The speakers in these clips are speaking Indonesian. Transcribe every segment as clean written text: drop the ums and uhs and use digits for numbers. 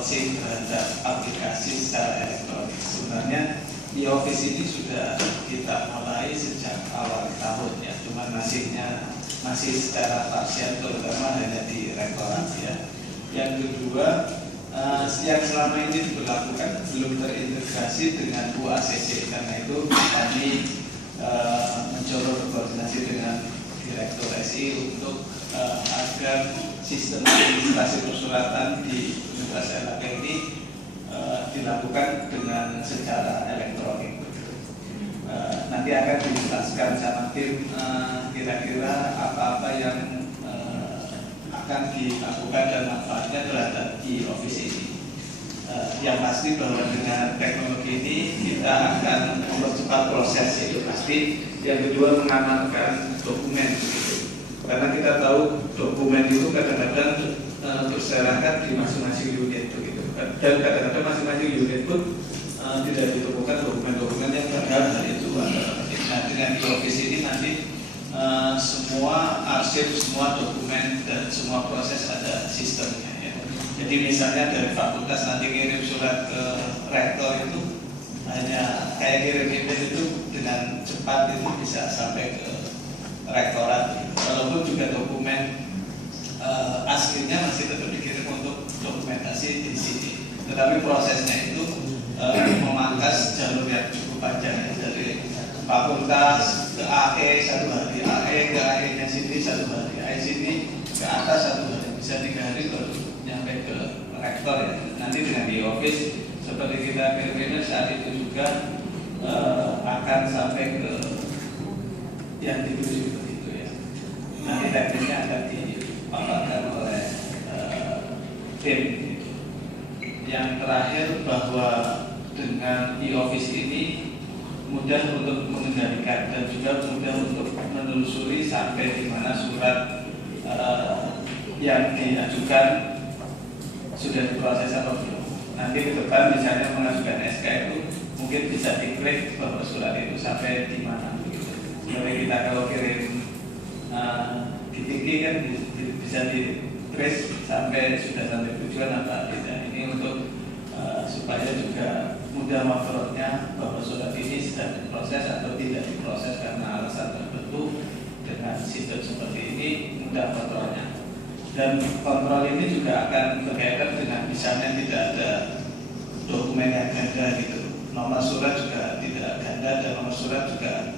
launching terhadap aplikasi secara elektronik. Sebenarnya e-office ini sudah kita mulai sejak awal tahun ya, cuma masih secara parsial, terutama hanya di rektorat ya. Yang kedua, yang selama ini diberlakukan belum terintegrasi dengan UACC, karena itu kami mencoba berkoordinasi dengan Direktur SI untuk agar sistem administrasi persuratan di Universitas Erlangga ini dilakukan dengan secara elektronik. Nanti akan dijelaskan sama tim kira-kira apa-apa yang akan dilakukan dan manfaatnya terhadap e-office ini. Yang pasti bahwa dengan teknologi ini kita akan mempercepat proses, itu pasti. Yang kedua, mengamankan dokumen gitu. Karena kita tahu dokumen itu kadang-kadang berserakan di masing-masing unit begitu. Dan kadang-kadang masing-masing unit pun tidak ditemukan dokumen-dokumen yang terhadap hal itu. Nah, dengan e-office ini nanti semua arsip, semua dokumen dan semua proses ada sistemnya ya. Jadi misalnya dari fakultas nanti kirim surat ke rektor itu hanya kayak kirim email itu dengan cepat itu bisa sampai ke rektorat. Walaupun juga dokumen aslinya masih tetap dikirim untuk dokumentasi di sini, tetapi prosesnya itu memangkas jalur yang cukup panjang dari fakultas ke AE 1 hari, AE ke AE-nya sini 1 hari, AE sini ke atas 1 hari, bisa 3 hari baru nyampe ke rektor ya. Nanti dengan di office seperti kita kirim saat itu juga akan sampai ke yang dituju begitu ya. Nanti teknisnya akan dipaparkan oleh tim. Yang terakhir, bahwa dengan e-office ini mudah untuk mengendalikan dan juga mudah untuk menelusuri sampai di mana surat yang diajukan sudah diproses atau belum. Nanti ke depan misalnya mengajukan SK itu mungkin bisa diklik bahwa surat itu sampai di mana begitu. Seperti kita kalau kirim GTK kan bisa di-trace sampai sudah sampai tujuan apa tidak. Ini untuk supaya juga mudah kontrolnya bahwa surat ini sedang diproses atau tidak diproses karena alasan tertentu. Dengan sistem seperti ini mudah kontrolnya. Dan kontrol ini juga akan berkaitan dengan misalnya tidak ada dokumen yang ganda gitu. Nomor surat juga tidak ganda dan nomor surat juga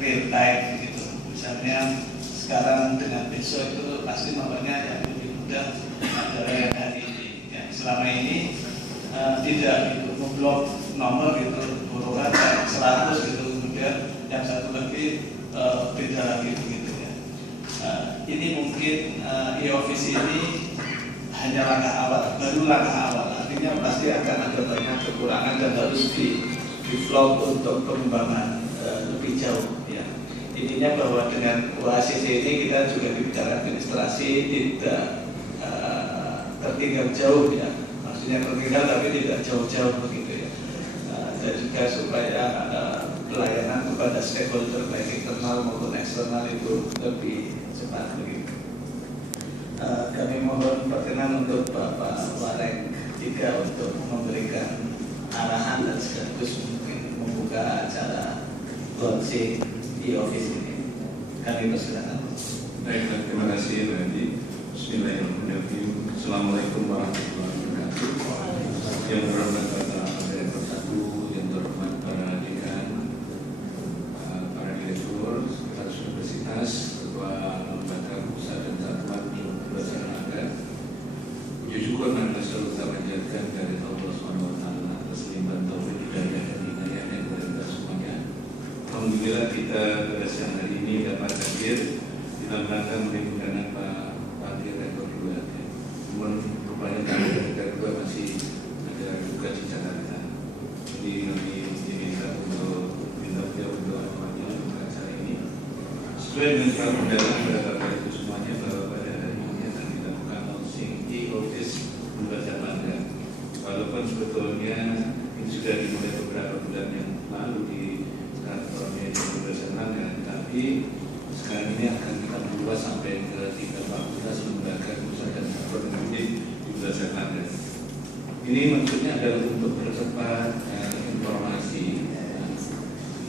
real time gitu. Misalnya sekarang dengan besok itu pasti nomornya yang lebih mudah adalah yang hari ini. Yang selama ini tidak gitu, memblok nomor gitu, buruan 100 gitu, kemudian yang satu lagi beda lagi begitu ya. Ini mungkin e-office ini hanya langkah awal, baru langkah awal. Artinya pasti akan ada banyak kekurangan dan harus di-vlog untuk pengembangan lebih jauh ya. Intinya bahwa dengan UACC ini kita juga di bidang administrasi tidak tertinggal jauh ya. Maksudnya tertinggal tapi tidak jauh-jauh begitu ya. Dan juga supaya pelayanan kepada stakeholder baik internal maupun eksternal itu lebih cepat begitu. Kami mohon perkenan untuk Bapak Warek Tiga untuk memberikan arahan dan sekaligus mungkin membuka acara launching e-office ini. Kami persilakan. Baiklah, terima kasih Nanti. Bismillahirrahmanirrahim. Assalamualaikum warahmatullahi wabarakatuh. Yang terhormat Bapak Direktur 1, yang terhormat para dekan, para direktur, sekretaris universitas, ketua lembaga pusat dan satuan Universitas Erlangga. Puji syukur dan selalu kita panjatkan dari Allah SWT atas limpahan taufik hidayah dan hidayahnya kepada kita semuanya. Alhamdulillah kita pada siang hari ini dapat hadir di dalam rangka menimbulkan Pak Direktur 2. Namun rupanya kita juga masih ada juga di Jakarta. Jadi kami diminta untuk beliau untuk acara ini. Sesuai dengan perundangan pada Bapak Ibu semuanya bahwa pada hari ini akan dilakukan launching e-office Universitas Erlangga. Walaupun sebetulnya ini sudah dimulai beberapa bulan yang lalu di kantornya di Universitas Erlangga, tapi sekarang ini akan kita berubah sampai ke 3 fakultas lembaga pusat dan satuan pendidik di Universitas Erlangga. Ini maksudnya adalah untuk mempercepat informasi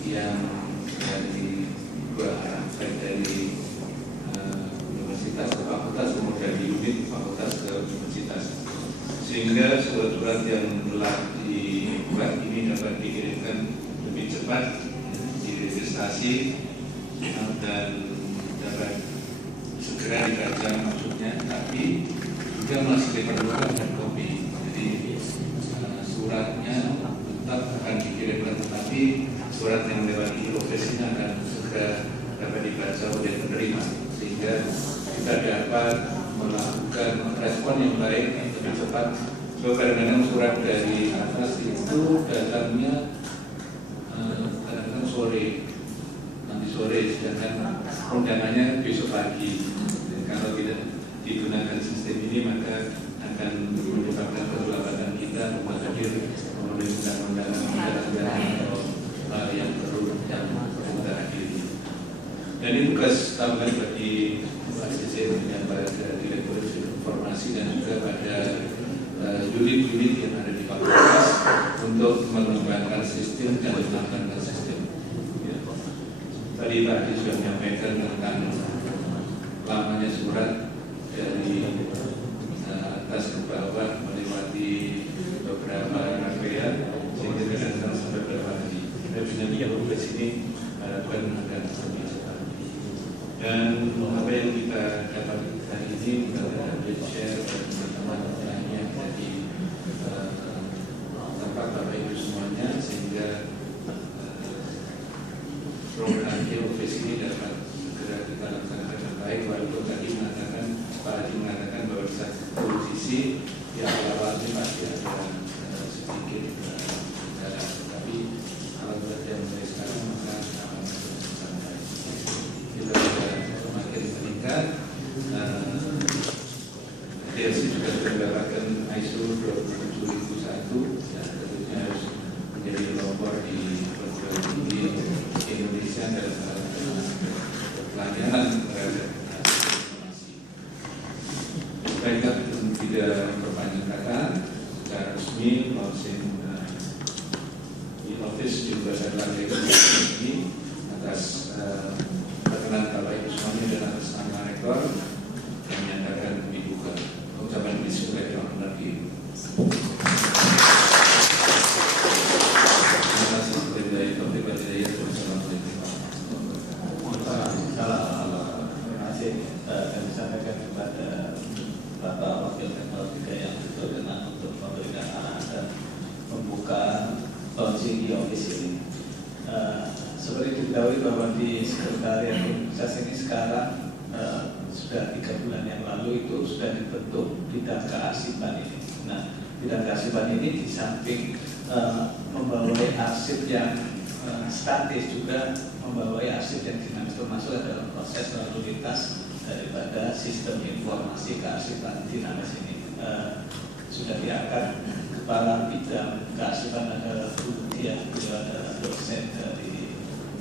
yang dari dua arah, baik dari universitas ke fakultas maupun dari unit fakultas ke universitas, sehingga surat-surat yang telah dibuat ini dapat dikirimkan lebih cepat, diregistrasi dan dapat segera dibaca maksudnya, tapi juga masih diperlukan hard copy. Jadi suratnya tetap akan dikirimkan, tetapi surat yang melewati e-office ini akan segera dapat dibaca oleh penerima, sehingga kita dapat melakukan respon yang baik dan lebih cepat. So kadang-kadang surat dari atas itu datangnya kadang-kadang sore, nanti sore, sedangkan undangannya besok pagi. Dan kalau tidak digunakan sistem ini maka akan menyebabkan keterlambatan kita hadir memenuhi undangan atau yang perlu kita hadiri. Dan ini tugas tambahan bagi ACC yang pada Direktur Informasi dan juga pada unit-unit yang ada di fakultas untuk mengembangkan sistem dan mengembangkan sistem. Ya. Tadi sudah menyampaikan tentang lamanya surat dari atas ke bawah melewati beberapa rangkaian sehingga kadang-kadang sampai beberapa hari. Kita bisa lihat di sini harapan akan lebih cepat. Dan apa yang kita dapat hari ini kita update share dan teman-teman lainnya dari tempat Bapak Ibu semuanya, sehingga program e-office ini dapat segera kita laksanakan dengan baik. Walaupun tadi mengatakan Pak Haji mengatakan bahwa di satu sisi di awal-awalnya pasti ada sedikit kendala, tapi kalau sudah mulai sekarang maka akan sampai kita sudah semakin meningkat. DLC juga sudah mendapatkan ISO 27001 dan tentunya harus menjadi pelopor di perguruan tinggi Indonesia dalam pelayanan terhadap informasi. Baiklah, tidak berpanjang kata, secara resmi launching e-office di Universitas Erlangga ini atas perkenan Bapak Ibu semuanya dan atas nama Rektor yang menyatakan dibuka. Ucapan bismillah yang lagi. Terima kasih dari Topik Badidaya. Terima kasih. Kami sampaikan kepada Bapak Wakil Rektor yang berkenan untuk memberikan arahan dan membuka launching e-office ini. Seperti diketahui bahwa di Sekretariat Universitas ini sekarang sudah 3 bulan yang lalu itu sudah dibentuk bidang kearsipan ini. Nah, bidang kearsipan ini di samping membawai arsip yang statis juga membawai arsip yang dinamis, termasuk dalam proses lalu lintas daripada sistem informasi kearsipan dinamis ini. Sudah diangkat Kepala Bidang Kearsipan adalah Bu Diah, beliau adalah dosen dari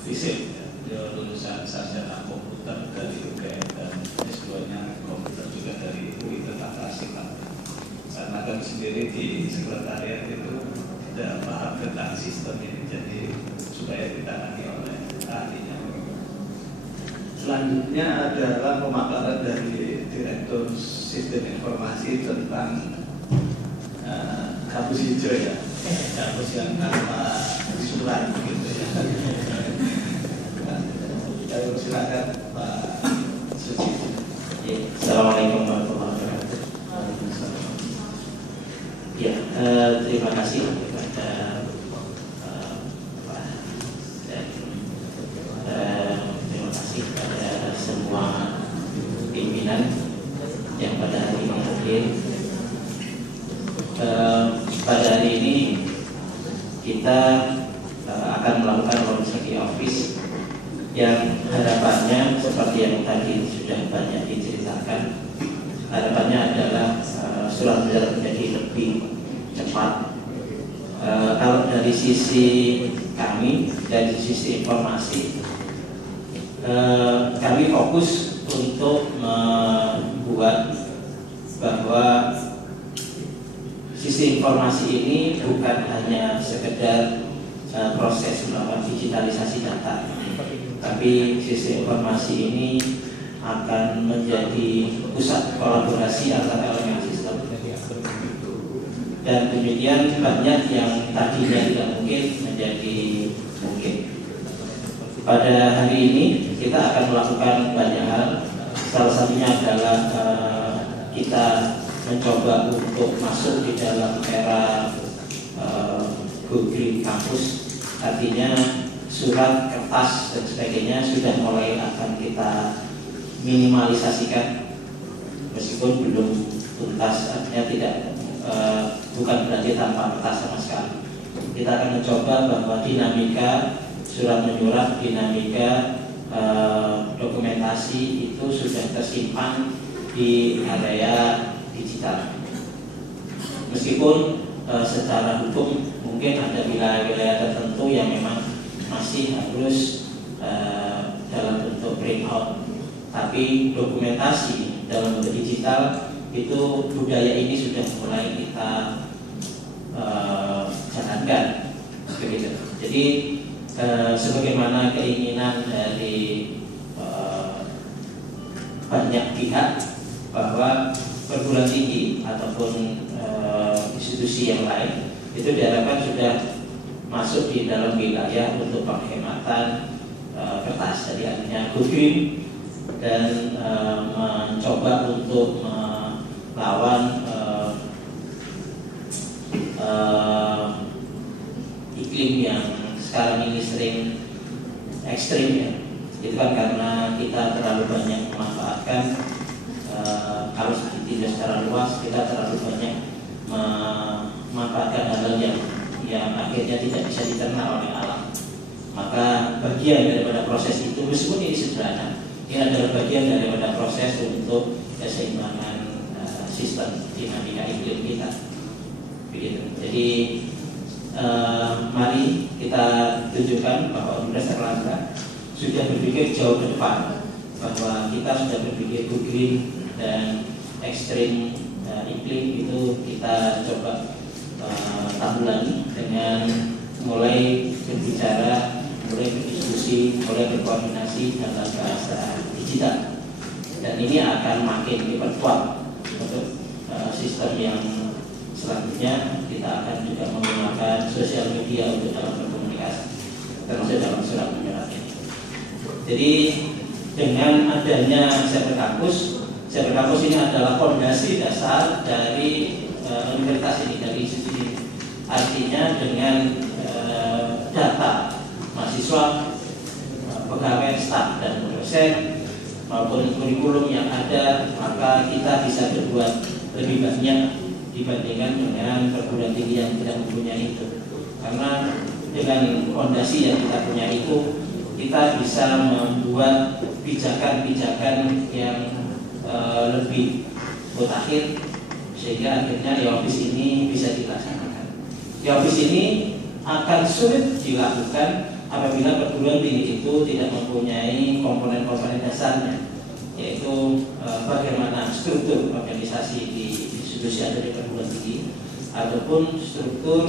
FISIP, beliau lulusan sarjana komputer dari UGM dan S2-nya komputer juga dari UI tentang kearsipan. Karena kami sendiri di sekretariat itu tidak paham tentang sistem ini, jadi supaya ditangani oleh ahlinya. Selanjutnya adalah pemaparan dari Direktur Sistem Informasi tentang kampus hijau ya, kampus yang tanpa surat gitu ya. Silakan Pak Suci. Assalamualaikum warahmatullahi wabarakatuh. Ya, terima kasih kepada Pak dan terima kasih kepada semua pimpinan yang pada hari ini hadir. Pada hari ini kita akan melakukan launching e-office yang harapannya seperti yang tadi sudah banyak diceritakan, harapannya adalah surat edaran menjadi lebih cepat. Kalau dari sisi kami, dari sisi informasi, kami fokus untuk membuat bahwa Sisi informasi ini bukan hanya sekedar proses melakukan digitalisasi data, tapi sisi informasi ini akan menjadi pusat kolaborasi antara elemen sistem. Dan kemudian banyak yang tadinya tidak mungkin menjadi mungkin. Pada hari ini kita akan melakukan banyak hal. Salah satunya adalah kita mencoba untuk masuk di dalam era Go Green Campus. Artinya surat, kertas dan sebagainya sudah mulai akan kita minimalisasikan, meskipun belum tuntas. Artinya tidak bukan berarti tanpa kertas sama sekali. Kita akan mencoba bahwa dinamika surat menyurat, dinamika dokumentasi itu sudah tersimpan di area digital. Meskipun secara hukum mungkin ada wilayah-wilayah tertentu yang memang masih harus dalam bentuk print out, tapi dokumentasi dalam bentuk digital itu budaya ini sudah mulai kita jalankan, begitu. Jadi sebagaimana keinginan dari banyak pihak bahwa perguruan tinggi ataupun institusi yang lain itu diharapkan sudah masuk di dalam wilayah untuk penghematan kertas, jadi artinya go green, dan mencoba untuk melawan iklim yang sekarang ini sering ekstrim ya. Itu kan karena kita terlalu banyak memanfaatkan, kalau tidak secara luas, kita terlalu banyak memanfaatkan hal-hal yang akhirnya tidak bisa dicerna oleh alam. Maka bagian daripada proses itu, meskipun ini sederhana, ini adalah bagian daripada proses untuk keseimbangan sistem dinamika iklim kita. Begitu. Jadi mari kita tunjukkan bahwa Universitas Erlangga sudah berpikir jauh ke depan, bahwa kita sudah berpikir go green dan ekstrim iklim itu kita coba tanggulangi dengan mulai berbicara, mulai berdiskusi, mulai berkoordinasi dalam bahasa digital. Dan ini akan makin diperkuat untuk sistem yang selanjutnya. Kita akan juga menggunakan sosial media untuk dalam berkomunikasi, termasuk dalam surat menyurat ini. Jadi dengan adanya Cybercampus ini adalah fondasi dasar dari universitas ini, dari institusi ini. Artinya dengan data mahasiswa, pegawai, staf dan dosen maupun kurikulum yang ada, maka kita bisa berbuat lebih banyak dibandingkan dengan perguruan tinggi yang tidak mempunyai itu. Karena dengan fondasi yang kita punya itu, kita bisa membuat pijakan-pijakan yang lebih mutakhir, sehingga akhirnya e-office ini bisa dilaksanakan. E-office ini akan sulit dilakukan apabila perguruan tinggi itu tidak mempunyai komponen-komponen dasarnya, yaitu bagaimana struktur organisasi di institusi atau di perguruan tinggi, ataupun struktur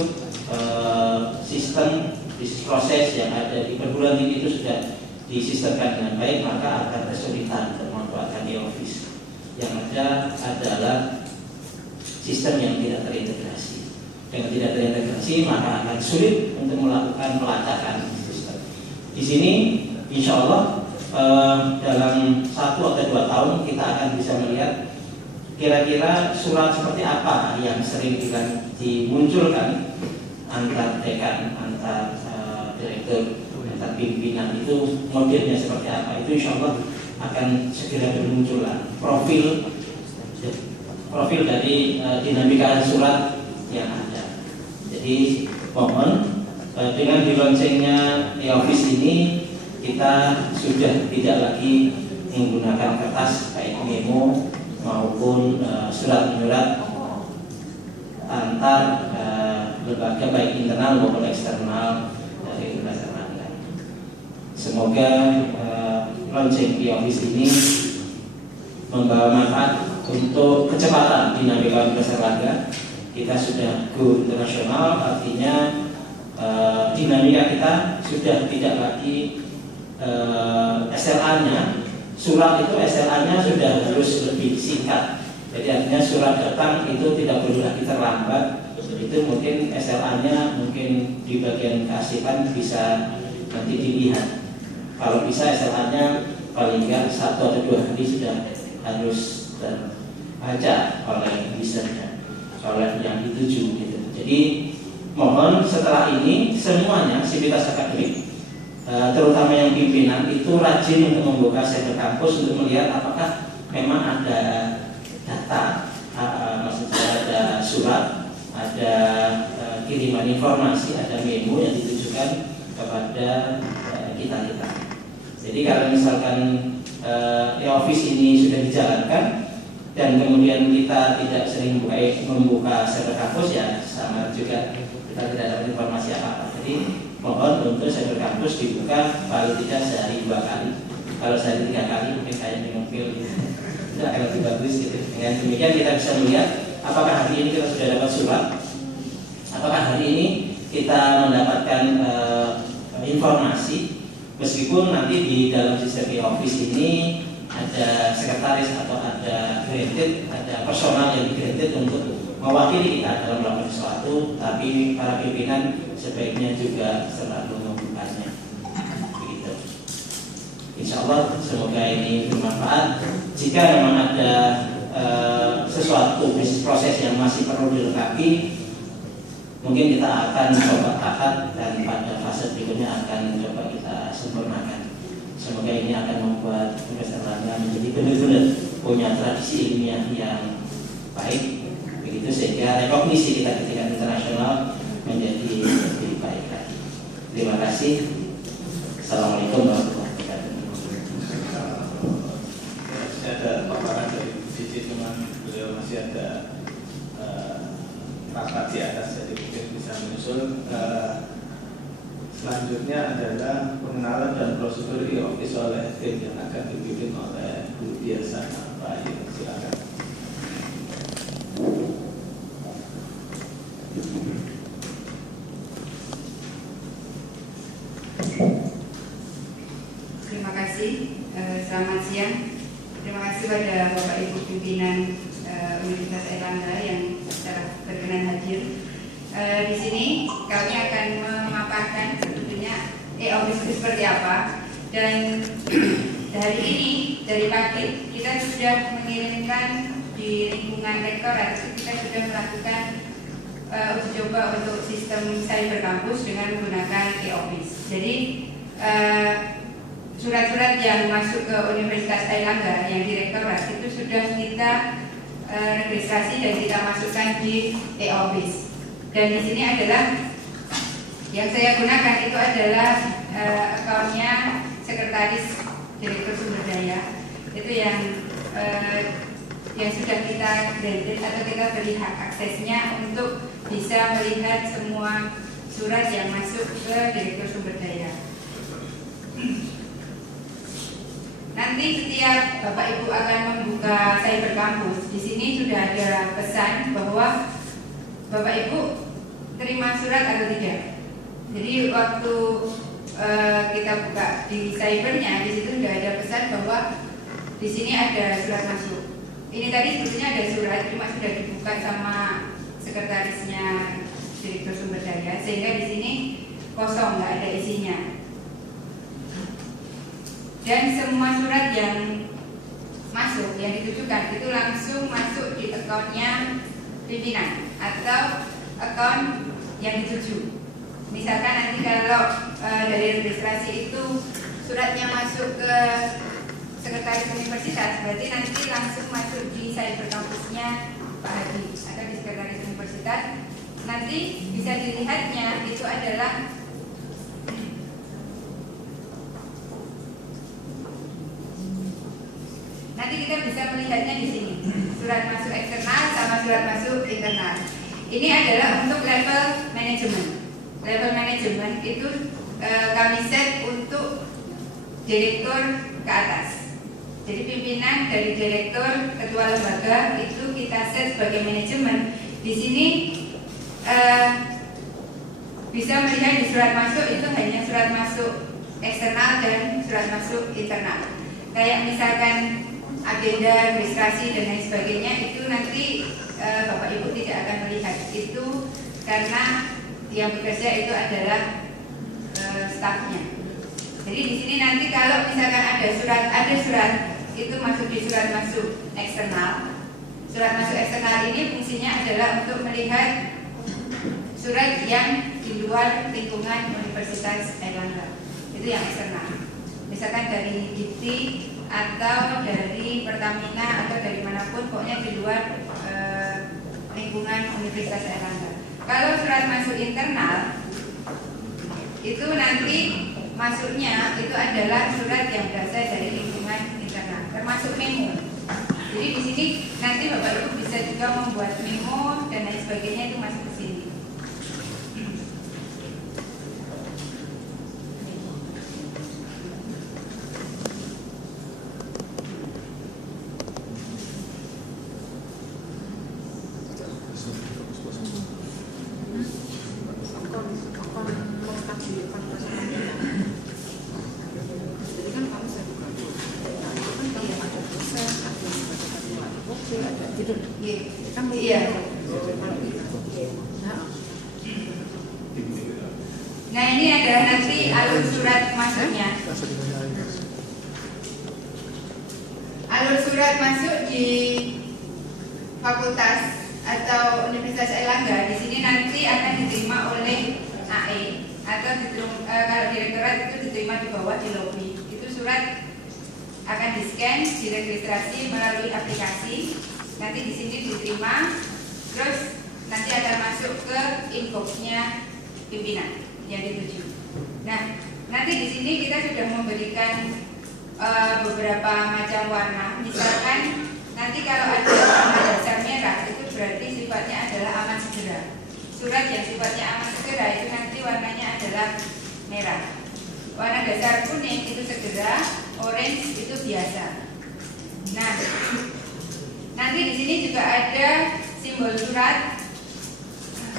sistem bisnis proses yang ada di perguruan tinggi itu sudah disistemkan dengan baik, maka akan kesulitan untuk memanfaatkan e-office. Yang ada adalah sistem yang tidak terintegrasi. Dengan tidak terintegrasi, maka akan sulit untuk melakukan pelacakan sistem. Di sini, insya Allah dalam 1 atau 2 tahun kita akan bisa melihat kira-kira surat seperti apa yang sering dimunculkan antar dekan, antar direktur, antar pimpinan, itu modelnya seperti apa. Itu insya Allah akan segera bermunculan profil dari dinamika surat yang ada. Jadi mohon dengan diloncengnya e-office ini, kita sudah tidak lagi menggunakan kertas baik memo maupun surat menyurat antar lembaga baik internal maupun eksternal dari Universitas Erlangga. Semoga lonceng e-office ini membawa manfaat untuk kecepatan dinamika Universitas Erlangga kita sudah go internasional, artinya dinamika kita sudah tidak lagi SLA-nya, surat itu SLA-nya sudah harus lebih singkat. Jadi artinya surat datang itu tidak perlu lagi terlambat. Itu mungkin SLA-nya mungkin di bagian keasipan bisa nanti dilihat. Kalau bisa SLA-nya paling enggak 1 atau 2 hari sudah harus terbaca oleh usernya, oleh yang dituju gitu. Jadi mohon setelah ini semuanya sivitas akademik, terutama yang pimpinan itu rajin untuk membuka cyber kampus untuk melihat apakah memang ada data, maksudnya ada surat, ada kiriman informasi, ada memo yang ditujukan kepada kita. Jadi kalau misalkan e-office ini sudah dijalankan dan kemudian kita tidak sering membuka cyber kampus, ya sama juga kita tidak dapat informasi apa-apa. Jadi mohon untuk cyber kampus dibuka paling tidak sehari 2 kali. Kalau sehari 3 kali mungkin kayak minum pil gitu. Itu akan lebih bagus gitu. Dengan demikian kita bisa melihat apakah hari ini kita sudah dapat surat, apakah hari ini kita mendapatkan informasi, meskipun nanti di dalam sistem e-office ini ada sekretaris atau ada granted, ada personal yang granted untuk mewakili kita dalam melakukan sesuatu, tapi para pimpinan sebaiknya juga selalu membukanya. Begitu. Insya Allah semoga ini bermanfaat. Jika memang ada sesuatu bisnis proses yang masih perlu dilengkapi, mungkin kita akan coba akad dan pada fase berikutnya akan coba kita sempurnakan. Semoga ini akan membuat Universitas Erlangga menjadi benar-benar punya tradisi ilmiah yang baik, begitu sehingga rekognisi kita di tingkat internasional menjadi lebih baik lagi. Terima kasih. Assalamualaikum warahmatullahi wabarakatuh. Masih ada paparan dari sisi, cuman beliau masih ada rapat di atas, jadi mungkin bisa menyusul. Selanjutnya adalah pengenalan dan prosedur e-office oleh tim yang akan dipimpin oleh Bu Diasana. Pak Ayu, silakan. Terima kasih. Selamat siang. Terima kasih pada Bapak Ibu pimpinan Universitas Erlangga yang secara berkenan hadir. Di sini kami akan memaparkan sebetulnya e-office itu seperti apa, dan dari ini dari pagi kita sudah mengirimkan di lingkungan rektorat, kita sudah melakukan uji coba untuk sistem cyber kampus dengan menggunakan e-office. Jadi surat-surat yang masuk ke Universitas Erlangga yang di rektorat itu sudah kita registrasi dan kita masukkan di e-office. Dan di sini adalah yang saya gunakan itu adalah akunnya sekretaris direktur sumber daya, itu yang sudah kita granted atau kita beri hak aksesnya untuk bisa melihat semua surat yang masuk ke direktur sumber daya. Nanti setiap Bapak Ibu akan membuka cyber kampus, di sini sudah ada pesan bahwa Bapak Ibu terima surat atau tidak. Jadi waktu kita buka di cybernya, di situ sudah ada pesan bahwa di sini ada surat masuk. Ini tadi sebetulnya ada surat, cuma sudah dibuka sama sekretarisnya direktur sumber daya, sehingga di sini kosong, nggak ada isinya. Dan semua surat yang masuk, yang ditujukan itu langsung masuk di akunnya pimpinan atau akun yang dituju. Misalkan nanti kalau dari registrasi itu suratnya masuk ke sekretaris universitas, berarti nanti langsung masuk di cyber kampusnya Pak Hadi atau di sekretaris universitas. Nanti bisa dilihatnya itu adalah nanti kita bisa melihatnya di sini. Surat masuk eksternal sama surat masuk internal. Ini adalah untuk level manajemen. Level manajemen itu kami set untuk direktur ke atas. Jadi pimpinan dari direktur, ketua lembaga itu kita set sebagai manajemen. Di sini bisa melihat di surat masuk itu hanya surat masuk eksternal dan surat masuk internal. Kayak misalkan agenda, registrasi dan lain sebagainya itu nanti Bapak Ibu tidak akan melihat itu karena yang bekerja itu adalah stafnya. Jadi di sini nanti kalau misalkan ada surat itu masuk di surat masuk eksternal. Surat masuk eksternal ini fungsinya adalah untuk melihat surat yang di luar lingkungan Universitas Airlangga. Itu yang eksternal. Misalkan dari Dikti atau dari Pertamina atau dari manapun, pokoknya di luar lingkungan Universitas Airlangga. Kalau surat masuk internal itu nanti masuknya itu adalah surat yang berasal dari lingkungan internal, termasuk memo. Jadi di sini nanti Bapak Ibu bisa juga membuat memo dan lain sebagainya, itu masuk ke sini. Iya. Nah ini adalah nanti alur surat masuknya. Alur surat masuk di fakultas atau Universitas Airlangga di sini nanti akan diterima oleh AE atau kalau direktorat itu diterima di bawah di lobby. Itu surat akan di-scan, diregistrasi melalui aplikasi. Nanti di sini diterima, terus nanti akan masuk ke inbox-nya pimpinan yang dituju. Nah, nanti di sini kita sudah memberikan beberapa macam warna. Misalkan nanti kalau ada warna dasar merah itu berarti sifatnya adalah aman segera. Surat yang sifatnya aman segera itu nanti warnanya adalah merah. Warna dasar kuning itu segera, orange itu biasa. Nah, nanti di sini juga ada simbol surat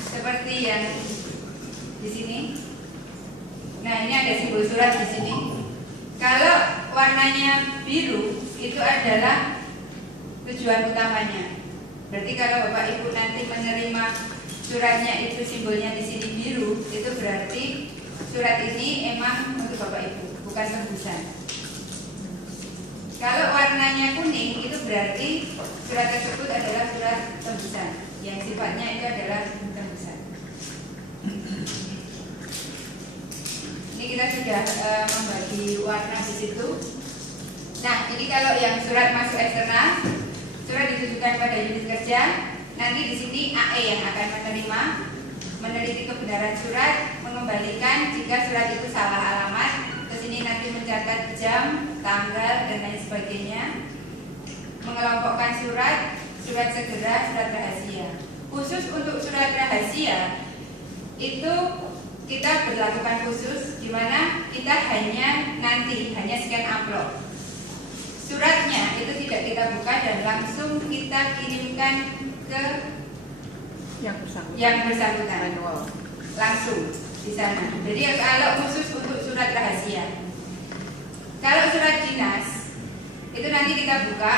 seperti yang di sini. Nah, ini ada simbol surat di sini. Kalau warnanya biru itu adalah tujuan utamanya. Berarti kalau Bapak Ibu nanti menerima suratnya itu simbolnya di sini biru, itu berarti surat ini emang untuk Bapak Ibu, bukan tembusan. Kalau warnanya kuning itu berarti surat tersebut adalah surat tembusan, yang sifatnya itu adalah tembusan. Ini kita sudah membagi warna di situ. Nah, ini kalau yang surat masuk eksternal, surat ditujukan pada unit kerja. Nanti di sini AE yang akan menerima, meneliti kebenaran surat, mengembalikan jika surat itu salah alamat. Ini nanti mencatat jam, tanggal dan lain sebagainya. Mengelompokkan surat, surat segera, surat rahasia. Khusus untuk surat rahasia itu kita berlakukan khusus, di mana kita hanya scan amplop. Suratnya itu tidak kita buka dan langsung kita kirimkan ke yang bersangkutan. Langsung di sana. Jadi kalau khusus untuk surat rahasia. Kalau surat dinas itu nanti kita buka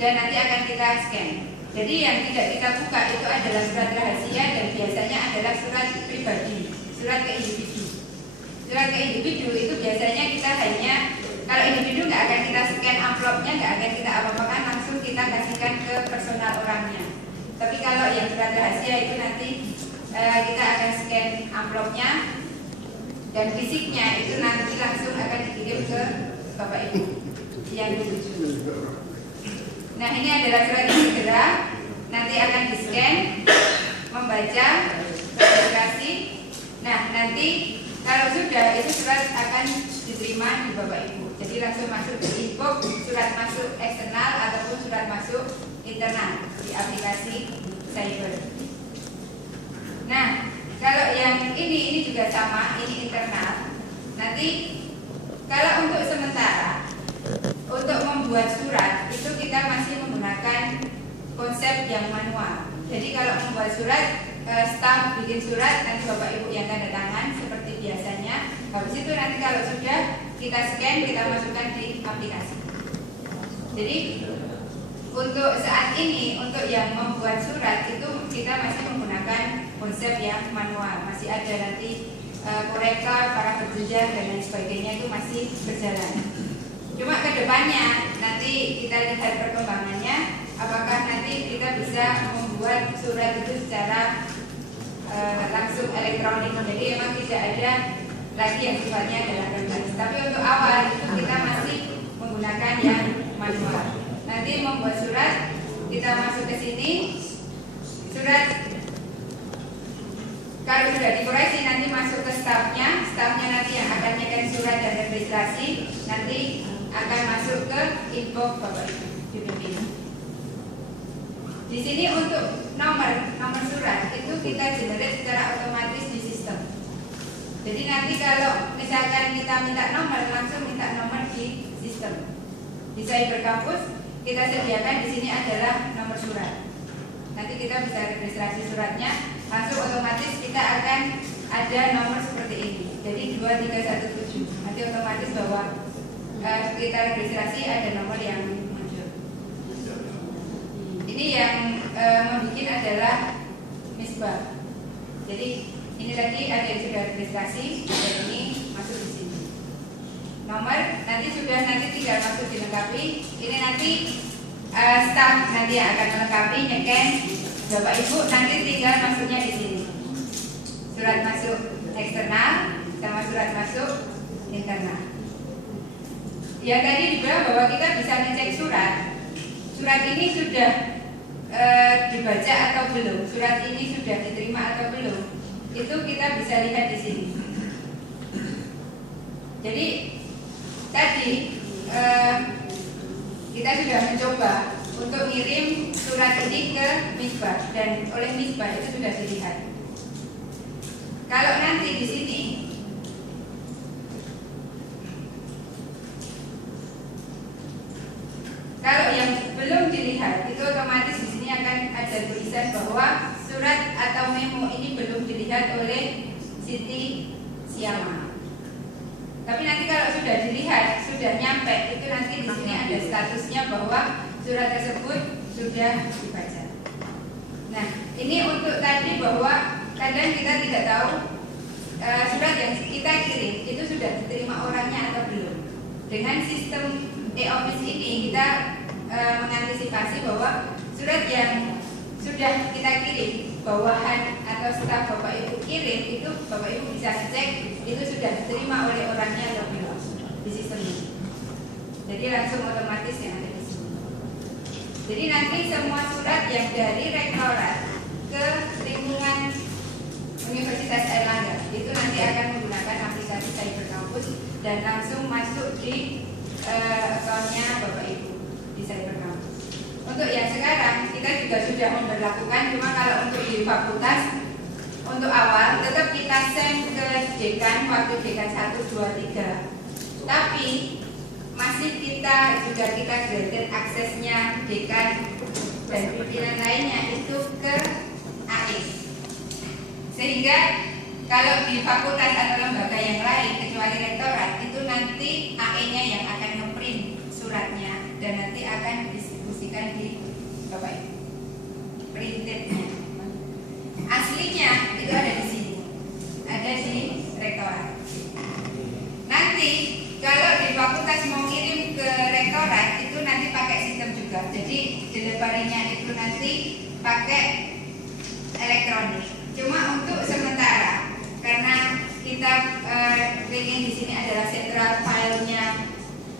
dan nanti akan kita scan. Jadi yang tidak kita buka itu adalah surat rahasia dan biasanya adalah surat pribadi, surat ke individu. Surat ke individu itu biasanya kita hanya, kalau individu nggak akan kita scan amplopnya, nggak akan kita apa-apakan, langsung kita kasihkan ke personal orangnya. Tapi kalau yang surat rahasia itu nanti kita akan scan amplopnya dan fisiknya itu nanti langsung akan dikirim ke Bapak Ibu yang dituju. Nah, ini adalah surat yang segera, nanti akan di-scan, membaca, verifikasi. Nah, nanti kalau sudah itu surat akan diterima di Bapak Ibu. Jadi langsung masuk di inbox, surat masuk eksternal ataupun surat masuk internal di aplikasi cyber. Nah, kalau yang ini juga sama, ini internal. Nanti kalau untuk sementara untuk membuat surat itu kita masih menggunakan konsep yang manual. Jadi kalau membuat surat, staf bikin surat, nanti Bapak Ibu yang tanda tangan seperti biasanya. Habis itu nanti kalau sudah kita scan, kita masukkan di aplikasi. Jadi untuk saat ini, untuk yang membuat surat itu kita masih menggunakan konsep yang manual. Masih ada nanti korektor, para pekerja dan lain sebagainya itu masih berjalan. Cuma ke depannya nanti kita lihat perkembangannya, apakah nanti kita bisa membuat surat itu secara langsung elektronik. Jadi memang tidak ada lagi yang sifatnya dalam kertas. Tapi untuk awal itu kita masih menggunakan yang manual. Nanti membuat surat, kita masuk ke sini, surat kalau sudah dikoreksi nanti masuk ke stafnya nanti yang akan nyekan surat dan registrasi, nanti akan masuk ke inbox Bapak Ibu dipimpin. Di sini untuk nomor surat itu kita generate secara otomatis di sistem. Jadi nanti kalau misalkan kita minta nomor, langsung minta nomor di sistem. Di Cybercampus kita sediakan di sini adalah nomor surat. Nanti kita bisa registrasi suratnya, langsung otomatis kita akan ada nomor seperti ini. Jadi 2317. Nanti otomatis bahwa kita registrasi ada nomor yang muncul. Ini yang membuat adalah misbah. Jadi ini tadi ada yang sudah registrasi, dan ini masuk di sini. Nomor nanti tinggal masuk dilengkapi. Ini nanti staf nanti yang akan melengkapi, nyeken. Bapak Ibu nanti tinggal masuknya di sini. Surat masuk eksternal sama surat masuk internal. Ya tadi dibilang bahwa kita bisa ngecek surat. Surat ini sudah dibaca atau belum? Surat ini sudah diterima atau belum? Itu kita bisa lihat di sini. Jadi tadi kita sudah mencoba untuk ngirim surat ini ke Misbah dan oleh Misbah itu sudah dilihat. Kalau nanti di sini kalau yang belum dilihat itu otomatis di sini akan ada tulisan bahwa surat atau memo ini belum dilihat oleh Siti Siama. Tapi nanti kalau sudah dilihat, sudah nyampe, itu nanti di sini ada statusnya bahwa surat tersebut sudah dibaca. Nah, ini untuk tadi bahwa kadang kita tidak tahu surat yang kita kirim itu sudah diterima orangnya atau belum. Dengan sistem e-office ini kita mengantisipasi bahwa surat yang sudah kita kirim, bawahan atau staf Bapak Ibu kirim, itu Bapak Ibu bisa cek itu sudah diterima oleh orangnya atau belum di sistem ini. Jadi langsung otomatis yang ada di sini. Jadi nanti semua surat yang dari rektorat ke lingkungan Universitas Airlangga itu nanti akan menggunakan aplikasi Cybercampus dan langsung masuk di akunnya Bapak Ibu di Cybercampus. Untuk yang sekarang kita juga sudah memberlakukan, cuma kalau untuk di fakultas untuk awal tetap kita send ke dekan waktu dekan 1, 2, 3. Tapi masih kita graded aksesnya dekan dan pimpinan lainnya itu ke AE. Sehingga kalau di fakultas atau lembaga yang lain kecuali rektorat itu nanti AE-nya yang akan ngeprint suratnya dan nanti akan didistribusikan di Bapak Ibu. Printednya. Aslinya itu ada di sini. Ada di rektorat. Nanti kalau di fakultas mau kirim ke rektorat itu nanti pakai sistem juga. Jadi delivery-nya itu nanti pakai elektronik. Cuma untuk sementara karena kita ingin di sini adalah sentral filenya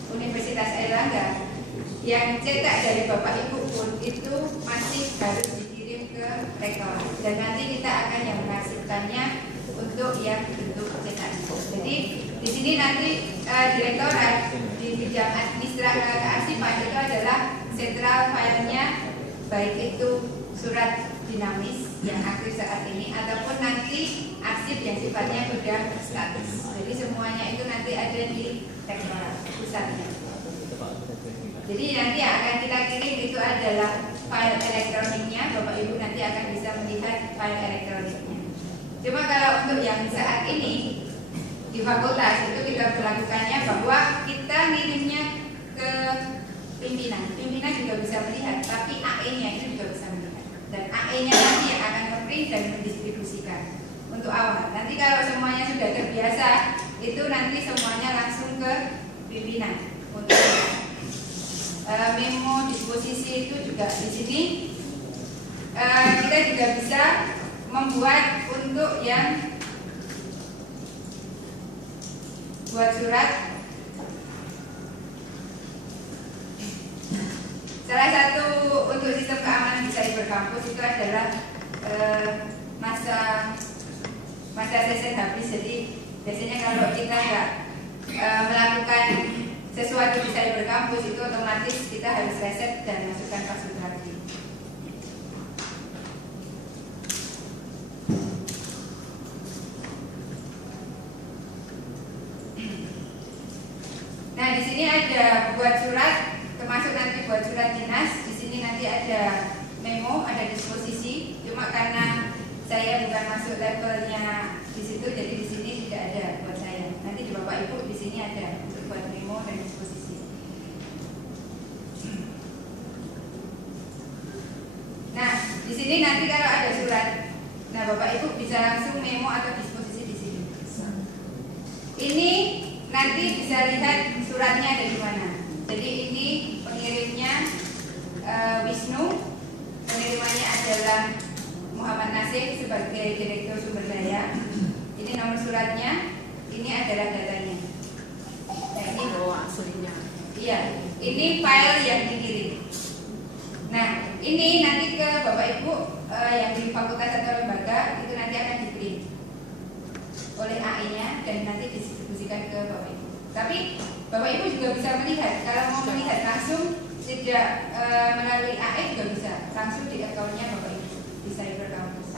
Universitas Airlangga, yang cetak dari Bapak Ibu pun itu masih harus dikirim ke rektorat dan nanti kita akan yang menasibkannya untuk yang bentuk cetaknya. Jadi di sini nanti direktorat di bidang administrasi kearsipan itu adalah sentral filenya, baik itu surat dinamis yang aktif saat ini ataupun nanti arsip yang sifatnya sudah statis. Jadi semuanya itu nanti ada di rektorat pusatnya. Jadi nanti yang akan kita kirim itu adalah file elektroniknya, Bapak Ibu nanti akan file elektroniknya. Cuma kalau untuk yang saat ini di fakultas itu kita berlakukannya bahwa kita ngirimnya ke pimpinan juga bisa melihat, tapi AE-nya itu juga bisa melihat, dan AE-nya nanti yang akan nge-print dan mendistribusikan untuk awal. Nanti kalau semuanya sudah terbiasa, itu nanti semuanya langsung ke pimpinan untuk memo disposisi itu juga di sini. Kita juga bisa membuat untuk yang buat surat. Salah satu untuk sistem keamanan di cyber kampus itu adalah masa session habis. Jadi biasanya kalau kita nggak melakukan sesuatu di cyber kampus itu otomatis kita harus reset dan masukkan password lagi. Nah, di sini ada buat surat, termasuk nanti buat surat dinas. Di sini nanti ada memo, ada disposisi. Cuma karena saya bukan masuk levelnya di situ, jadi di sini tidak ada buat saya. Nanti di Bapak Ibu di sini ada untuk buat memo dan disposisi. Nah, di sini nanti kalau ada surat, nah Bapak Ibu bisa langsung memo atau disposisi di sini. Ini nanti bisa lihat suratnya ada di mana. Jadi ini pengirimnya Wisnu, pengirimannya adalah Muhammad Nasir sebagai Direktur Sumber Daya. Ini nomor suratnya, ini adalah datanya. Nah, ini aslinya. Iya, ini file yang dikirim. Nah, ini nanti ke Bapak Ibu yang di fakultas atau lembaga itu nanti akan di-print oleh AE-nya dan nanti didistribusikan ke Bapak Ibu. Tapi Bapak Ibu juga bisa melihat, kalau mau melihat langsung tidak melalui AE juga bisa, langsung di akunnya Bapak Ibu di Cyber Campus.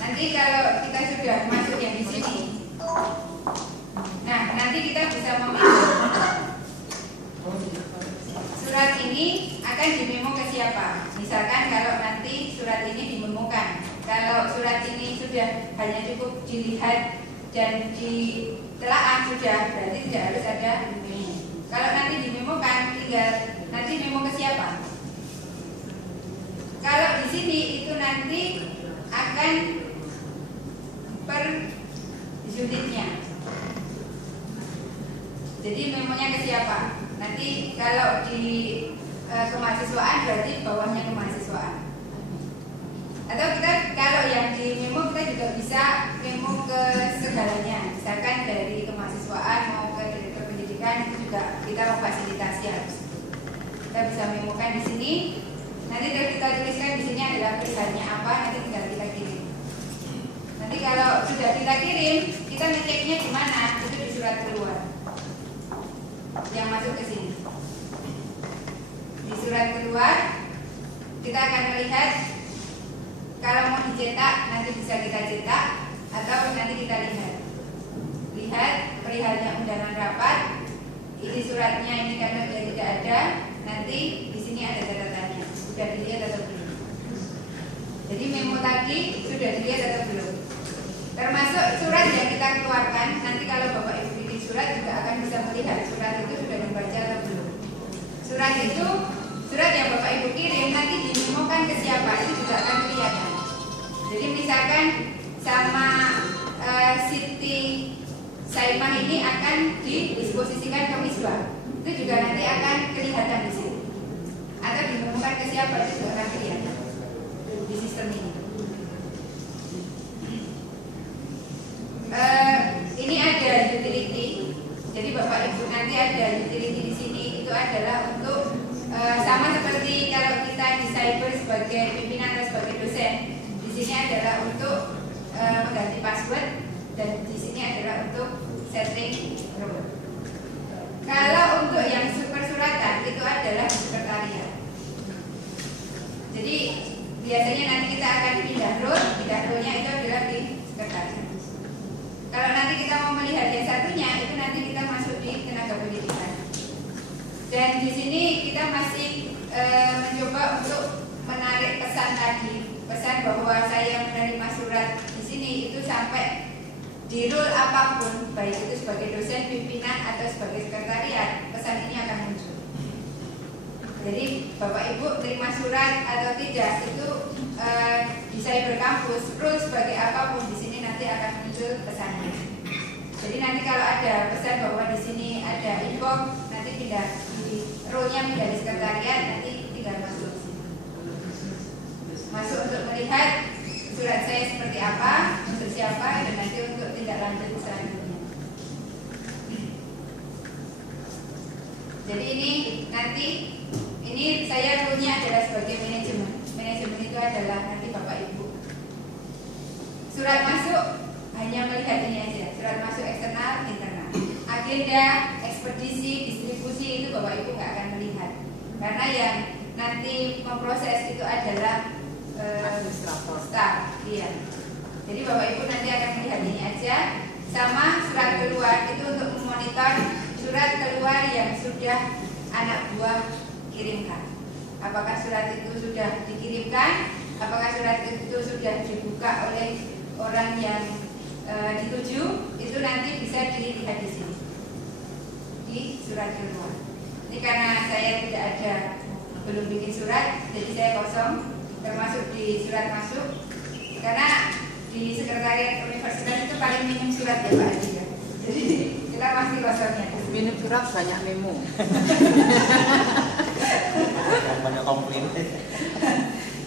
Nanti kalau kita sudah masuk yang di sini, nah nanti kita bisa memilih surat ini akan dimemo ke siapa. Misalkan kalau nanti surat ini dimemokan, kalau surat ini sudah hanya cukup dilihat dan ditelaah sudah, berarti tidak harus ada memo. Kalau nanti dimemokan, tinggal nanti memo ke siapa. Kalau di sini itu nanti akan per unitnya. Jadi memonya ke siapa? Nanti kalau di kemahasiswaan berarti bawahnya kemahasiswaan. Atau kita kalau yang di memo kita juga bisa memo ke segalanya. Misalkan dari kemahasiswaan mau ke direktur pendidikan itu juga kita memfasilitasi harus. Kita bisa memokan di sini. Nanti kita tuliskan di sini adalah perihalnya apa. Nanti tinggal kita kirim. Nanti kalau sudah kita kirim, kita ngeceknya di mana? Itu di surat keluar yang masuk ke sini. Di surat keluar kita akan melihat kalau mau dicetak nanti bisa kita cetak atau nanti kita lihat perihalnya undangan rapat. Ini suratnya ini karena dia tidak ada, nanti di sini ada catatannya sudah dilihat atau belum. Jadi memo tadi sudah dilihat atau belum. Termasuk surat yang kita keluarkan, nanti kalau Bapak Ibu bikin surat juga akan bisa melihat surat itu sudah dibaca atau belum. Surat itu, surat yang Bapak Ibu kirim nanti dimemokan ke siapa, itu juga akan kelihatan. Jadi misalkan sama Siti Saimah ini akan didisposisikan ke Misbah, itu juga nanti akan kelihatan di sini. Atau dimemokan ke siapa, itu juga akan kelihatan di sistem ini. Ini ada utility. Jadi Bapak Ibu nanti ada utility di sini itu adalah untuk sama seperti kalau kita di cyber sebagai pimpinan atau sebagai dosen. Di sini adalah untuk mengganti password dan di sini adalah untuk setting role. Kalau untuk yang persuratan itu adalah sekretariat. Jadi biasanya nanti kita akan pindah role-nya itu adalah di sekretariat. Kalau nanti kita mau melihat yang satunya, itu nanti kita masuk di tenaga pendidikan. Dan di sini kita masih mencoba untuk menarik pesan pesan tadi, pesan bahwa saya menerima surat di sini itu sampai di role apapun, baik itu sebagai dosen, pimpinan atau sebagai sekretariat, pesan ini akan muncul. Jadi Bapak Ibu terima surat atau tidak itu di Cyber Campus, role sebagai apapun di sini nanti akan muncul pesannya. Jadi nanti kalau ada pesan bahwa di sini ada inbox, nanti pindah di role-nya pindah di sekretariat, nanti tinggal masuk sini. Masuk untuk melihat surat saya seperti apa, untuk siapa, dan nanti untuk tindak lanjut selanjutnya. Jadi ini saya role-nya adalah sebagai manajemen. Manajemen itu adalah nanti Bapak Ibu. Surat masuk hanya melihat ini aja, surat masuk eksternal, internal. Agenda, ekspedisi, distribusi itu Bapak Ibu nggak akan melihat, karena yang nanti memproses itu adalah administrator staff, iya. Jadi Bapak Ibu nanti akan melihat ini aja. Sama surat keluar itu untuk memonitor surat keluar yang sudah anak buah kirimkan. Apakah surat itu sudah dikirimkan? Apakah surat itu sudah dibuka oleh orang yang dituju? Itu nanti bisa dilihat di sini di surat keluar. Ini karena saya tidak ada, belum bikin surat, jadi saya kosong. Termasuk di surat masuk, karena di sekretariat universitas itu paling minim surat ya Pak Adi ya. Jadi kita pasti kosongnya. Minim surat banyak memo. Banyak komplain.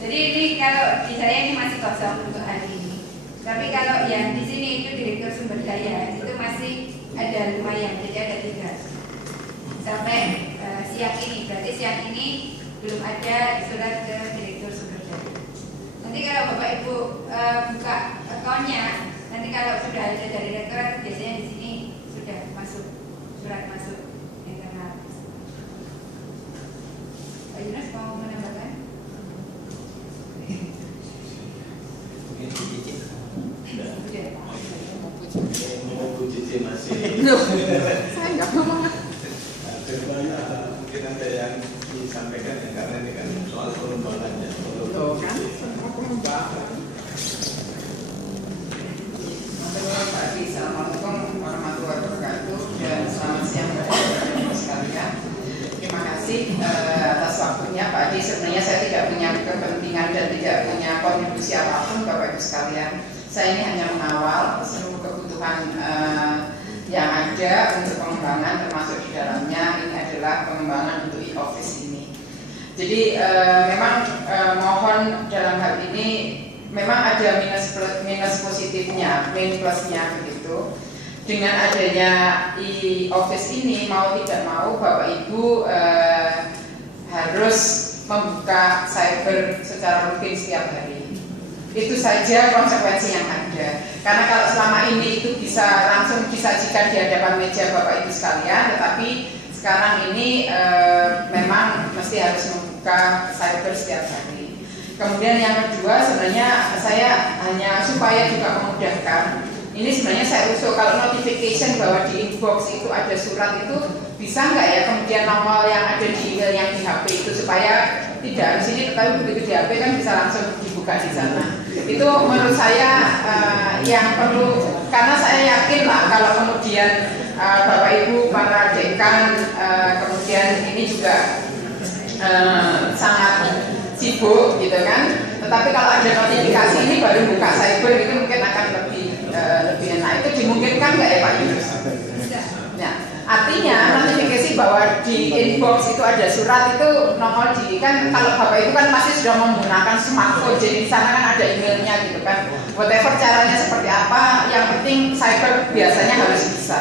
Jadi ini kalau di saya ini masih kosong untuk hari ini. Tapi kalau yang di sini itu direktur sumber daya itu masih ada lumayan, jadi ada 3 sampai siang ini. Berarti siang ini belum ada surat ke direktur sumber daya. Nanti kalau Bapak Ibu buka akunnya, nanti kalau sudah ada dari rektorat biasanya di sini sudah masuk surat masuk internal. Pak Yunus mau menambahkan? Mungkin Bu Cici. Sudah. Bu Cici masih. Saya nggak ngomong. Kedepannya mungkin ada yang disampaikan ya, karena ini kan soal pengembangannya. Tuh kan, semua pengembangan. Assalamualaikum warahmatullahi wabarakatuh dan selamat siang Bapak-Ibu sekalian. Terima kasih atas waktunya Pak Adi. Sebenarnya saya tidak punya kepentingan dan tidak punya kontribusi apapun Bapak-Ibu sekalian. Saya ini hanya mengawal seluruh kebutuhan yang ada untuk pengembangan, termasuk di dalamnya ini adalah pengembangan untuk e-office ini. Jadi memang mohon dalam hal ini memang ada minus positifnya, min plusnya begitu. Dengan adanya e-office ini mau tidak mau Bapak Ibu harus membuka cyber secara rutin setiap hari. Itu saja konsekuensi yang ada. Karena kalau selama ini itu bisa langsung disajikan di hadapan meja Bapak Ibu sekalian, tetapi sekarang ini memang mesti harus membuka cyber setiap hari. Kemudian yang kedua, sebenarnya saya hanya supaya juga memudahkan. Ini sebenarnya saya usul kalau notification bahwa di inbox itu ada surat itu bisa nggak ya kemudian nomor yang ada di email yang di HP itu supaya tidak harus ini, tetapi begitu di HP kan bisa langsung dibuka di sana. Itu menurut saya yang perlu, karena saya yakin lah kalau kemudian Bapak Ibu para dekan kemudian ini juga sangat sibuk gitu kan. Tetapi kalau ada notifikasi ini baru buka cyber itu mungkin akan lebih enak. Itu dimungkinkan nggak ya Pak Yunus? Nah, artinya notifikasi bahwa di inbox itu ada surat itu nongol di kan kalau Bapak Ibu kan masih sudah menggunakan smartphone, jadi di sana kan ada emailnya gitu kan. Whatever caranya seperti apa, yang penting cyber biasanya harus bisa.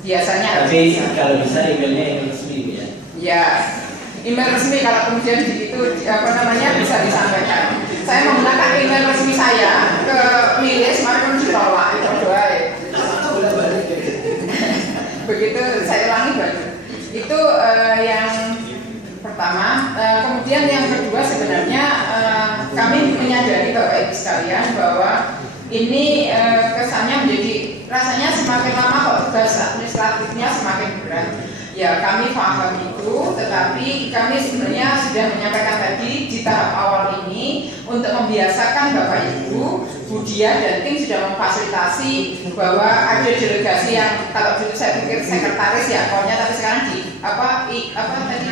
Biasanya harus bisa. Tapi kalau bisa emailnya email resmi ya. Ya, email resmi kalau kemudian itu bisa disampaikan. Saya menggunakan email resmi saya ke milis, maka ditolak itu doa ya. Begitu saya ulangi baru. Itu yang pertama. Kemudian yang kedua sebenarnya kami menyadari Bapak Ibu sekalian bahwa ini kesannya menjadi rasanya semakin lama kok tugas administratifnya semakin berat. Ya, kami paham itu, tetapi kami sebenarnya sudah menyampaikan tadi di tahap awal ini untuk membiasakan Bapak Ibu, Bu Dia dan tim sudah memfasilitasi bahwa ada delegasi yang kalau dulu saya pikir sekretaris ya akunnya, tapi sekarang di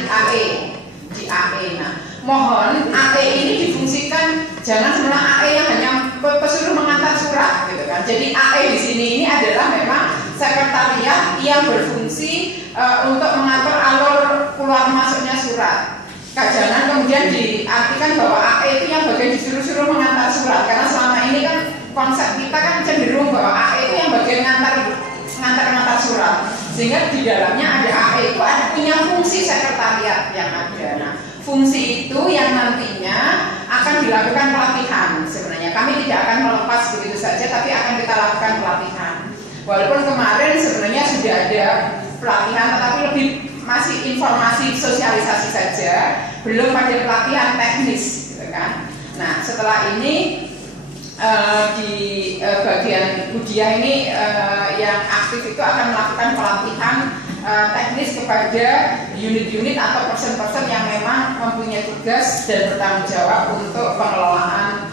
AE, di AE. Nah, mohon AE ini difungsikan jangan semua AE yang hanya pesuruh mengantar surat, gitu kan. Jadi AE di sini ini adalah memang sekretariat yang berfungsi untuk mengatur alur keluar masuknya surat. Jangan kemudian diartikan bahwa AE itu yang bagian disuruh-suruh mengantar surat, karena selama ini kan konsep kita kan cenderung bahwa AE itu yang bagian ngantar surat, sehingga di dalamnya ada AE itu ada punya fungsi sekretariat yang ada. Nah, fungsi itu yang nantinya akan dilakukan pelatihan. Sebenarnya kami tidak akan melepas begitu saja, tapi akan kita lakukan pelatihan. Walaupun kemarin sebenarnya sudah ada pelatihan, tetapi lebih masih informasi sosialisasi saja, belum pada pelatihan teknis, gitu kan. Nah, setelah ini di bagian Budia ini yang aktif itu akan melakukan pelatihan teknis kepada unit-unit atau person-person yang memang mempunyai tugas dan bertanggung jawab untuk pengelolaan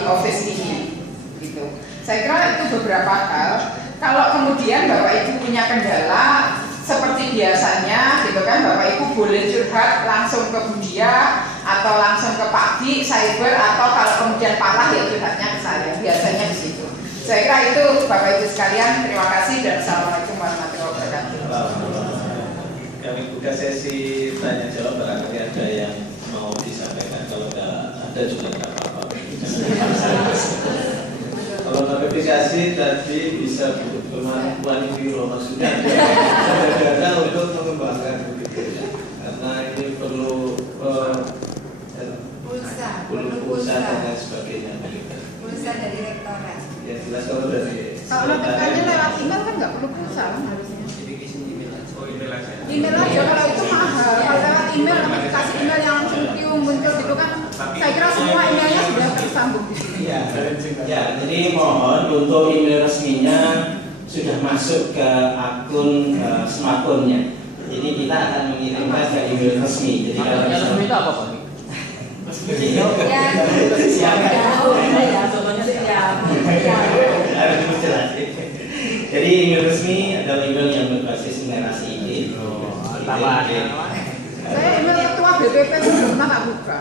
e-office ini. Gitu. Saya kira itu beberapa hal. Kalau kemudian Bapak Ibu punya kendala seperti biasanya, gitu kan, Bapak Ibu boleh curhat langsung ke Budia atau langsung ke Pak Di, Cyber, atau kalau kemudian parah ya curhatnya ke saya. Biasanya di situ. Saya kira itu Bapak Ibu sekalian. Terima kasih dan assalamualaikum warahmatullahi wabarakatuh. Kami buka sesi tanya jawab, barangkali ada yang mau disampaikan. Kalau ada juga tidak apa-apa. Kalau notifikasi tadi bisa bermanfaat biro, maksudnya ada untuk mengembangkan begitu ya. Karena ini perlu pulsa dan lain sebagainya. Pulsa dari rektorat. Ya jelas kalau dari Kalau notifikasinya lewat email kan nggak perlu pulsa kan harusnya. Email aja, kalau itu mahal. Kalau lewat email, notifikasi email yang langsung muncul gitu kan. Saya kira semua emailnya sudah tersambung di sini. Ya, jadi mohon untuk email resminya sudah masuk ke akun smartphone-nya. Jadi kita akan mengirimkan ke email resmi. Jadi kalau resmi itu apa, Pak? Jadi email resmi adalah email yang berbasis generasi ini. Saya email ketua BPP belum pernah nggak buka.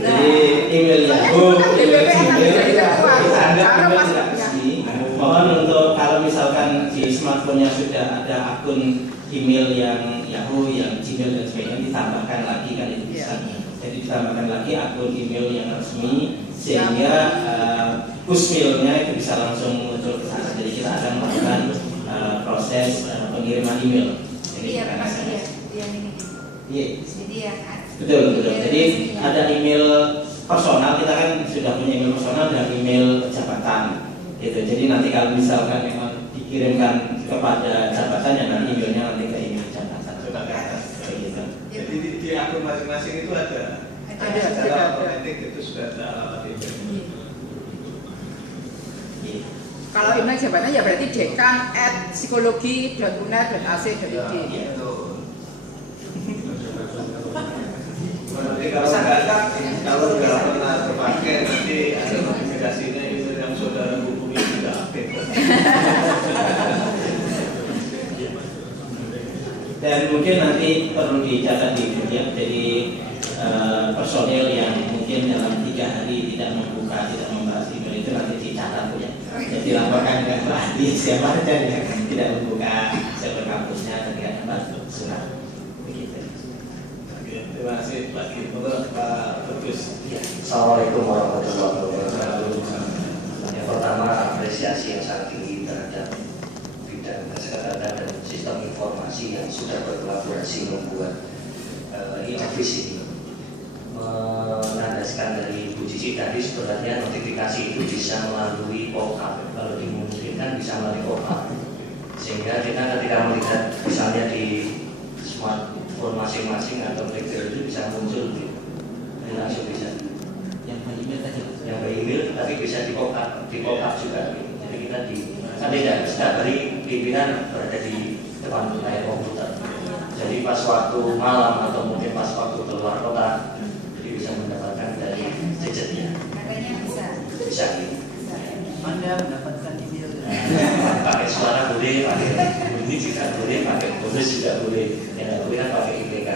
Jadi email Yahoo, BPP akan menjadi ketua. kita anggap email tidak resmi. Mohon untuk kalau misalkan di smartphone-nya sudah ada akun email yang Yahoo, yang Gmail dan sebagainya, ditambahkan lagi kan itu bisa. Jadi ditambahkan lagi akun email yang resmi sehingga push-mailnya itu bisa langsung muncul ke sana. Jadi kita akan melakukan proses pengiriman email. Iya, pasti ya. Yang ini. Iya. Jadi ya. Betul. Jadi ada email personal, kita kan sudah punya email personal dan email jabatan. Gitu. Jadi nanti kalau misalkan memang dikirimkan kepada jabatan, ya nanti emailnya nanti ke email jabatan. Gitu. Jadi di akun masing-masing itu ada. Secara otomatis itu sudah ada alamat email. Kalau email jabatannya ya berarti dekan@psikologi.uner.ac.id. Nanti kalau nggak pernah terpakai nanti ada notifikasinya itu yang saudara hubungi tidak update. Dan mungkin nanti perlu dicatat di Budia, jadi personil yang mungkin dalam 3 hari tidak membuka, tidak membahas email itu nanti dicatat ya. Jadi laporkan ke Adi siapa saja yang tidak membuka server kampusnya dan tidak membantu surat. Begitu. Oke, terima kasih Pak Pak Bagus. Assalamualaikum warahmatullahi wabarakatuh. Yang pertama, apresiasi yang sangat tinggi terhadap bidang kesehatan dan sistem informasi yang sudah berkolaborasi membuat e-office ini. Menandaskan dari Bu Cici tadi, sebenarnya notifikasi itu bisa melalui pop-up, kalau dimungkinkan bisa melalui pop-up, sehingga kita ketika melihat misalnya di smartphone masing-masing atau Excel itu bisa muncul gitu. Langsung bisa Yang by email tadi. yang by email, tapi bisa di pop up juga gitu. Jadi kita tidak setiap hari pimpinan berada di depan depan layar komputer. Jadi pas waktu malam atau mungkin pas waktu keluar kota, jadi bisa mendapatkan dari gadgetnya. Katanya bisa. Bisa gitu. Anda mendapatkan email. Pakai suara boleh, pakai bunyi juga boleh, pakai bonus juga boleh. Yang boleh kan pakai IPK.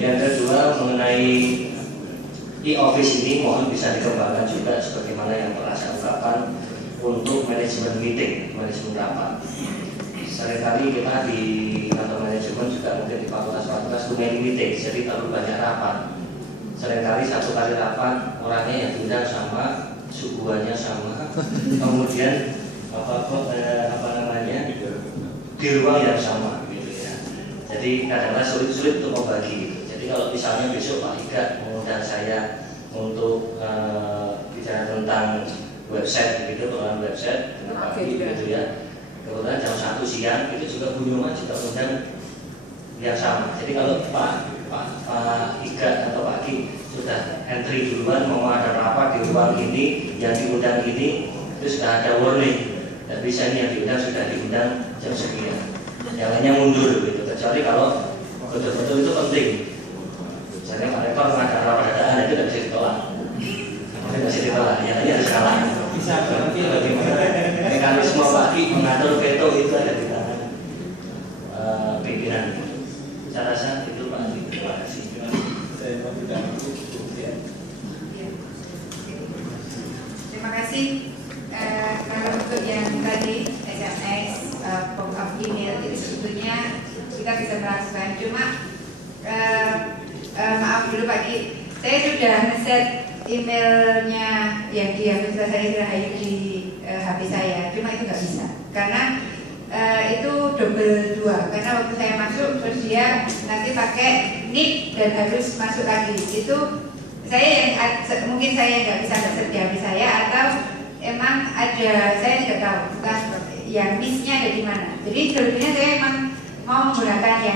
Yang kedua mengenai e-office ini mohon bisa dikembangkan juga sebagaimana yang telah saya ungkapkan untuk manajemen meeting, manajemen rapat. Seringkali kita di kantor manajemen juga mungkin di fakultas-fakultas domain meeting, jadi terlalu banyak rapat. Seringkali satu kali rapat orangnya yang diundang sama, suguhannya sama, kemudian di ruang yang sama gitu ya. Jadi kadang-kadang sulit untuk membagi gitu. Jadi kalau misalnya besok Pak Iga mengundang saya untuk bicara tentang website gitu, pengelolaan website pagi gitu ya. Kemudian jam 1 siang itu juga Bu Nyoman juga undang yang sama. Jadi kalau Pak Iga atau Pak Ki sudah entry duluan mau ada rapat di ruang ini, yang diundang ini itu sudah ada warning. Dan bisa ini yang diundang sudah diundang jam sekian. Yang lainnya mundur gitu. Kecuali kalau betul-betul itu penting. Misalnya Pak Rektor mengadakan rapat dadaan itu tidak bisa ditolak. Tidak bisa ditolak. Yang lainnya harus kalah. Bisa berarti bagaimana Mekanisme Pak Ki mengatur veto itu ada di tangan pimpinan. Saya rasa itu Pak Ki. Terima kasih. Saya mau tidak ya. Ya. Terima kasih. Kalau untuk yang tadi SMS, pop-up email itu sebetulnya kita bisa melakukan. Cuma maaf dulu Pak Ki, saya sudah nge-set emailnya yang di HP saya di HP saya, cuma itu nggak bisa karena itu double 2. Karena waktu saya masuk terus dia nanti pakai nick dan harus masuk lagi. Itu saya yang mungkin saya nggak bisa nge-set di HP saya atau emang ada, saya tidak tahu, bukan yang miss-nya ada di mana. Jadi sebetulnya saya emang mau menggunakan yang